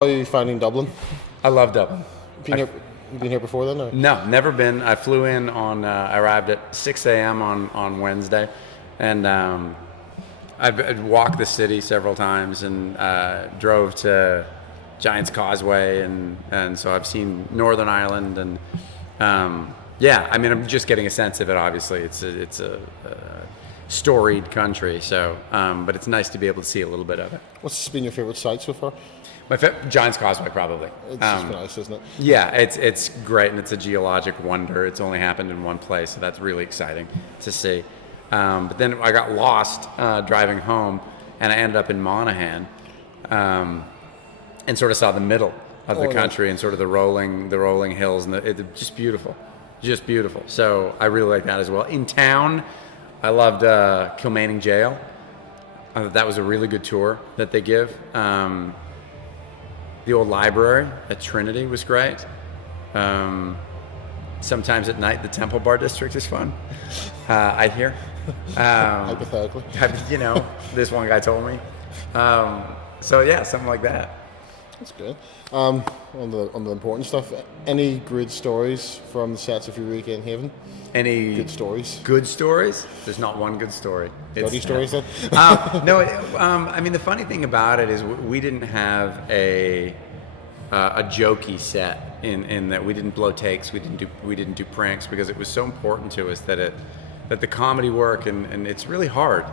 How are you finding Dublin? I love Dublin. You been here before then? Or? No, never been. I flew in on, I arrived at 6 a.m. on Wednesday, and I've walked the city several times and drove to Giant's Causeway, and so I've seen Northern Ireland, and yeah, I mean, I'm just getting a sense of it. Obviously, it's a storied country, so but it's nice to be able to see a little bit of it. What's been your favorite site so far? Giant's Causeway, probably. It's just nice, isn't it? Yeah, it's great, and it's a geologic wonder. It's only happened in one place, so that's really exciting to see. But then I got lost driving home, and I ended up in Monaghan, and sort of saw the middle of the country and sort of the rolling hills, and it's just beautiful. So I really like that as well. In town, I loved Kilmainham Jail. That was a really good tour that they give. The old library at Trinity was great. Sometimes at night, the Temple Bar District is fun, I hear. Hypothetically. This one guy told me. So yeah, something like that. That's good. On the important stuff, any good stories from the sets of Eureka in Haven? Any good stories? Good stories? There's not one good story. Dirty stories then? No, I mean, the funny thing about it is we didn't have a jokey set in that we didn't blow takes, we didn't do pranks, because it was so important to us that the comedy work, and it's really hard,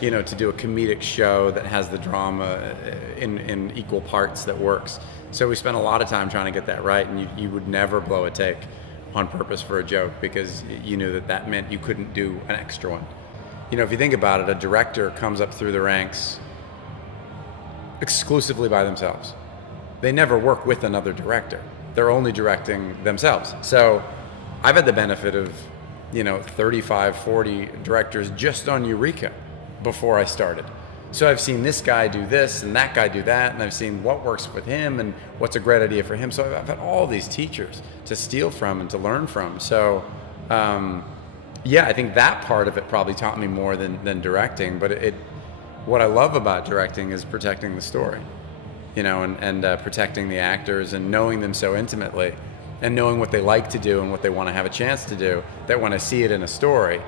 to do a comedic show that has the drama in equal parts that works. So we spent a lot of time trying to get that right, and you would never blow a take on purpose for a joke, because you knew that meant you couldn't do an extra one. If you think about it, a director comes up through the ranks exclusively by themselves. They never work with another director. They're only directing themselves. So I've had the benefit of 35, 40 directors just on Eureka before I started. So I've seen this guy do this and that guy do that, and I've seen what works with him and what's a great idea for him. So I've had all these teachers to steal from and to learn from. So yeah, I think that part of it probably taught me more than directing. But what I love about directing is protecting the story, and protecting the actors and knowing them so intimately, and knowing what they like to do and what they want to have a chance to do, that when I see it in a story,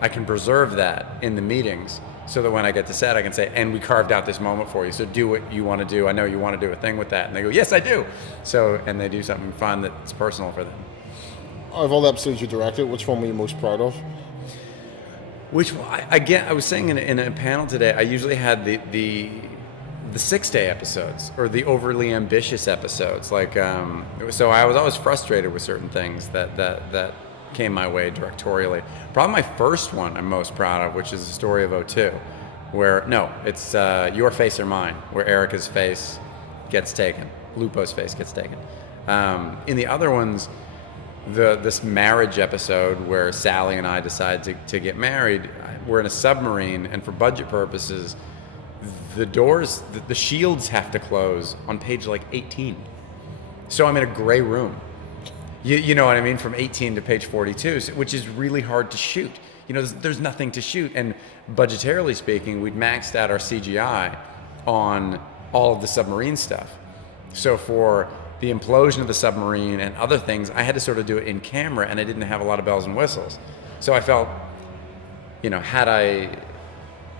I can preserve that in the meetings, so that when I get to set, I can say, and we carved out this moment for you, so do what you want to do. I know you want to do a thing with that. And they go, yes, I do. So, and they do something fun that's personal for them. Of all the episodes you directed, which one were you most proud of? I was saying in a panel today, I usually had the 6-day episodes, or the overly ambitious episodes. So I was always frustrated with certain things that came my way directorially. Probably my first one I'm most proud of, which is the story of O2, it's Your Face or Mine, where Erica's face gets taken, Lupo's face gets taken. In the other ones, this marriage episode where Sally and I decide to get married, we're in a submarine, and for budget purposes, the doors, the shields have to close on page 18. So I'm in a gray room. You know what I mean? From 18 to page 42, which is really hard to shoot. There's nothing to shoot. And budgetarily speaking, we'd maxed out our CGI on all of the submarine stuff. So for the implosion of the submarine and other things, I had to sort of do it in camera, and I didn't have a lot of bells and whistles. So I felt, had I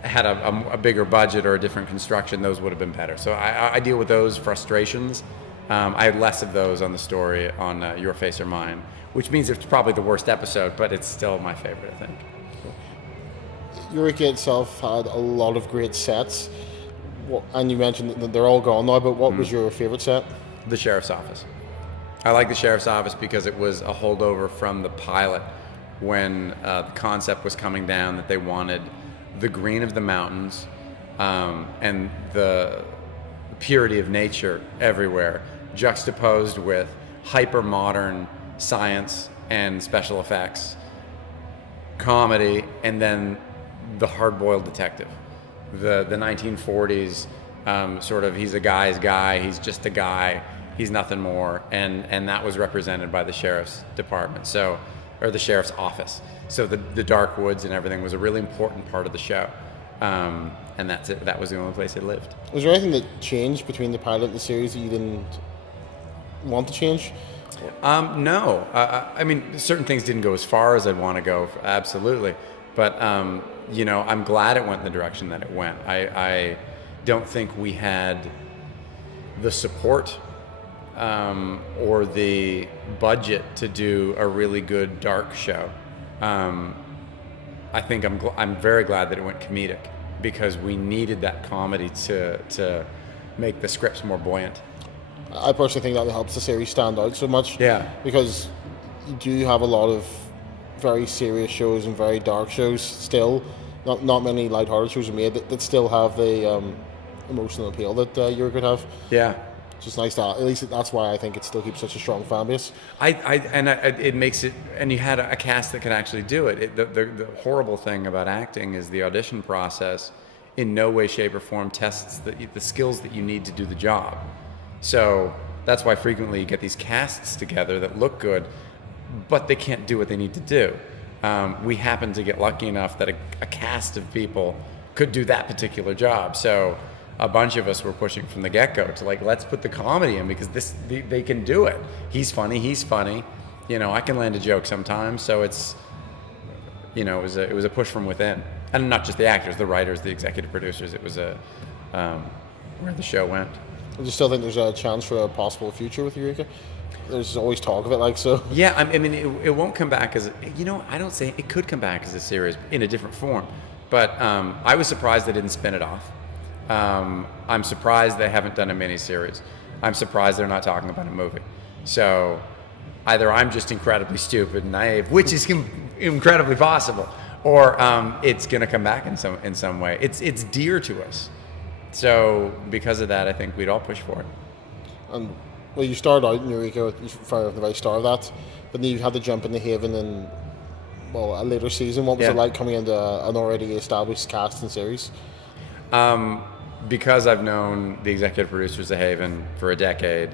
had a bigger budget or a different construction, those would have been better. So I deal with those frustrations. I had less of those on the story on Your Face or Mine, which means it's probably the worst episode, but it's still my favorite, I think. Eureka itself had a lot of great sets, and you mentioned that they're all gone now, but what was your favorite set? The Sheriff's Office. I like the Sheriff's Office because it was a holdover from the pilot, when the concept was coming down that they wanted the green of the mountains and the purity of nature everywhere, juxtaposed with hyper-modern science and special effects, comedy, and then the hard-boiled detective. The 1940s sort of, he's a guy's guy, he's just a guy, he's nothing more, and that was represented by the sheriff's department, or the sheriff's office. So the dark woods and everything was a really important part of the show. and that's it. That was the only place it lived. Was there anything that changed between the pilot and the series that you didn't want to change? No, I mean, certain things didn't go as far as I'd want to go, absolutely. But, I'm glad it went in the direction that it went. I don't think we had the support or the budget to do a really good dark show. I think I'm very glad that it went comedic, because we needed that comedy to make the scripts more buoyant. I personally think that helps the series stand out so much. Yeah. Because you do have a lot of very serious shows and very dark shows still. Not many lighthearted shows are made that still have the emotional appeal that you could have. Yeah. It's just nice that, at least that's why I think it still keeps such a strong fan base. It makes it, and you had a cast that could actually do it. The horrible thing about acting is the audition process in no way, shape, or form tests the skills that you need to do the job. So that's why frequently you get these casts together that look good, but they can't do what they need to do. We happen to get lucky enough that a cast of people could do that particular job. So a bunch of us were pushing from the get-go to let's put the comedy in, because they can do it. He's funny. I can land a joke sometimes. So it's, it was a push from within, and not just the actors, the writers, the executive producers. It was where the show went. Do you still think there's a chance for a possible future with Eureka? There's always talk of it, so. Yeah, I mean, it won't come back as, I don't say it could come back as a series in a different form, but I was surprised they didn't spin it off. I'm surprised they haven't done a miniseries. I'm surprised they're not talking about a movie. So either I'm just incredibly stupid and naive, which is incredibly possible, or it's going to come back in some way. It's dear to us. So because of that, I think we'd all push for it. And well, you started out in Eureka from the very start of that, but then you had to jump into Haven in a later season. What was it like coming into an already established cast and series? Because I've known the executive producers of Haven for a decade,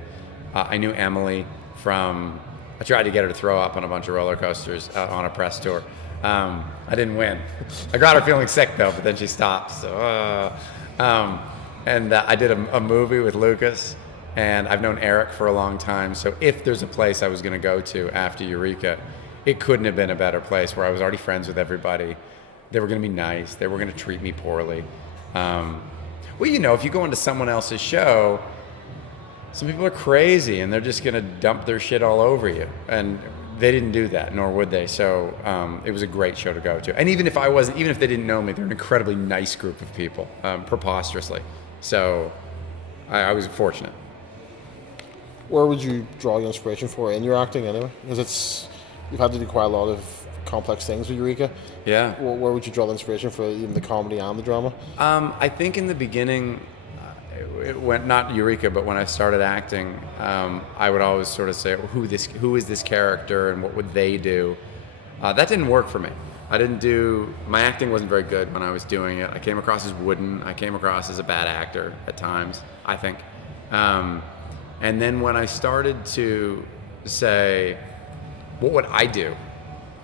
I knew Emily from. I tried to get her to throw up on a bunch of roller coasters on a press tour. I didn't win. I got her feeling sick though, but then she stopped. So. And I did a movie with Lucas, and I've known Eric for a long time. So if there's a place I was going to go to after Eureka, it couldn't have been a better place, where I was already friends with everybody. They were going to be nice. They were going to treat me poorly. If you go into someone else's show, some people are crazy and they're just going to dump their shit all over you. And they didn't do that, nor would they. So it was a great show to go to. And even if they didn't know me, they're an incredibly nice group of people, preposterously. So I was fortunate. Where would you draw your inspiration for in your acting anyway? Because you've had to do quite a lot of complex things with Eureka. Yeah. Where would you draw the inspiration for even the comedy and the drama? I think in the beginning, it went not Eureka, but when I started acting, I would always sort of say, who is this character and what would they do? That didn't work for me. My acting wasn't very good when I was doing it. I came across as wooden. I came across as a bad actor at times, I think. And then when I started to say, what would I do?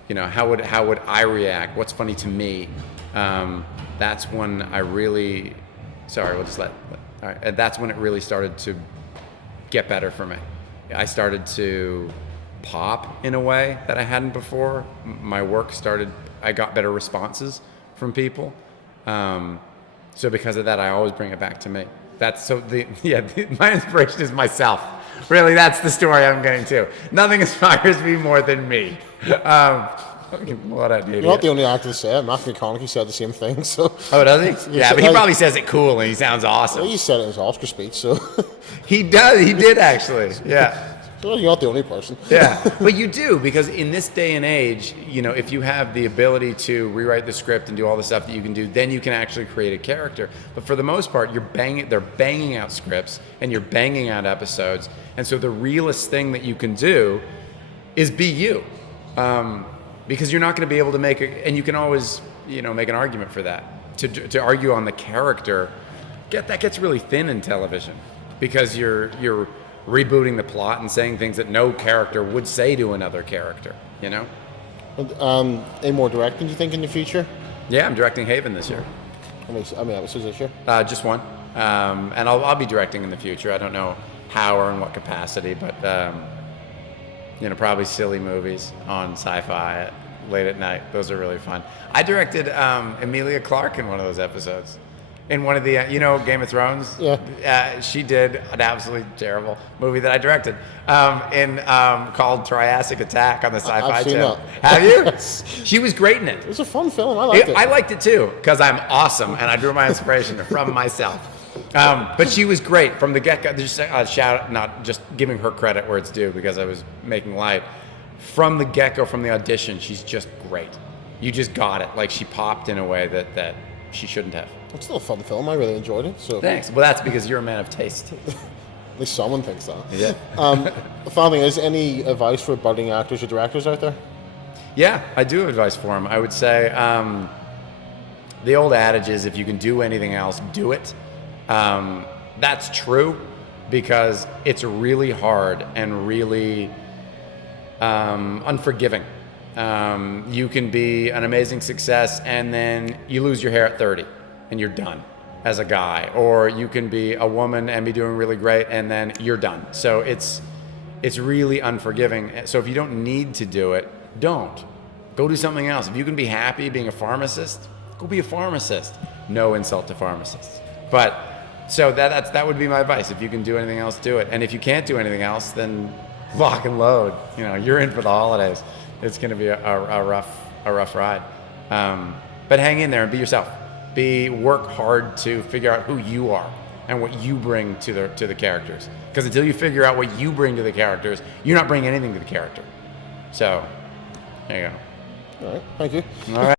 How would I react? What's funny to me? That's when I really, all right, that's when it really started to get better for me. I started to pop in a way that I hadn't before. My work I got better responses from people. So because of that, I always bring it back to me. My inspiration is myself. Really, that's the story I'm getting to. Nothing inspires me more than me. What an idiot. You're not the only actor to say it. Matthew McConaughey said the same thing. So. Oh, does he? Yeah, but he probably says it cool and he sounds awesome. Well, he said it in his Oscar speech, so. He does. He did actually. Yeah. Well, you're not the only person. Yeah, but you do, because in this day and age, if you have the ability to rewrite the script and do all the stuff that you can do, then you can actually create a character. But for the most part, they're banging out scripts and you're banging out episodes. And so the realest thing that you can do is be you. Because you're not going to be able to and you can always, make an argument for that. To argue on the character, that gets really thin in television, because you're rebooting the plot and saying things that no character would say to another character, And, any more directing, do you think, in the future? Yeah, I'm directing Haven this year. How many episodes this year? Just one. And I'll be directing in the future. I don't know how or in what capacity, but probably silly movies on Sci-Fi late at night. Those are really fun. I directed Emilia Clarke in one of those episodes. In one of the, Game of Thrones. Yeah. She did an absolutely terrible movie that I directed called Triassic Attack on the Sci-Fi I've seen Channel. that. Have you? Yes. She was great in it. It was a fun film. I liked it. I liked it too, because I'm awesome, and I drew my inspiration from myself. But she was great from the get-go. Just not just giving her credit where it's due, because I was making light. From the get-go, from the audition, she's just great. You just got it. Like, she popped in a way that she shouldn't have. It's still a fun film. I really enjoyed it. So Thanks. Well, that's because you're a man of taste. At least someone thinks that. Yeah. The final thing is, any advice for budding actors or directors out there? Yeah, I do have advice for them. I would say the old adage is, if you can do anything else, do it. That's true, because it's really hard and really unforgiving. You can be an amazing success and then you lose your hair at 30 and you're done as a guy, or you can be a woman and be doing really great and then you're done. So it's really unforgiving. So if you don't need to do it, don't. Go do something else. If you can be happy being a pharmacist, go be a pharmacist. No insult to pharmacists. But so that would be my advice. If you can do anything else, do it. And if you can't do anything else, then lock and load. You're in for the holidays. It's going to be a rough ride. But hang in there and be yourself. Work hard to figure out who you are and what you bring to the characters. Because until you figure out what you bring to the characters, you're not bringing anything to the character. So, there you go. All right. Thank you. All right.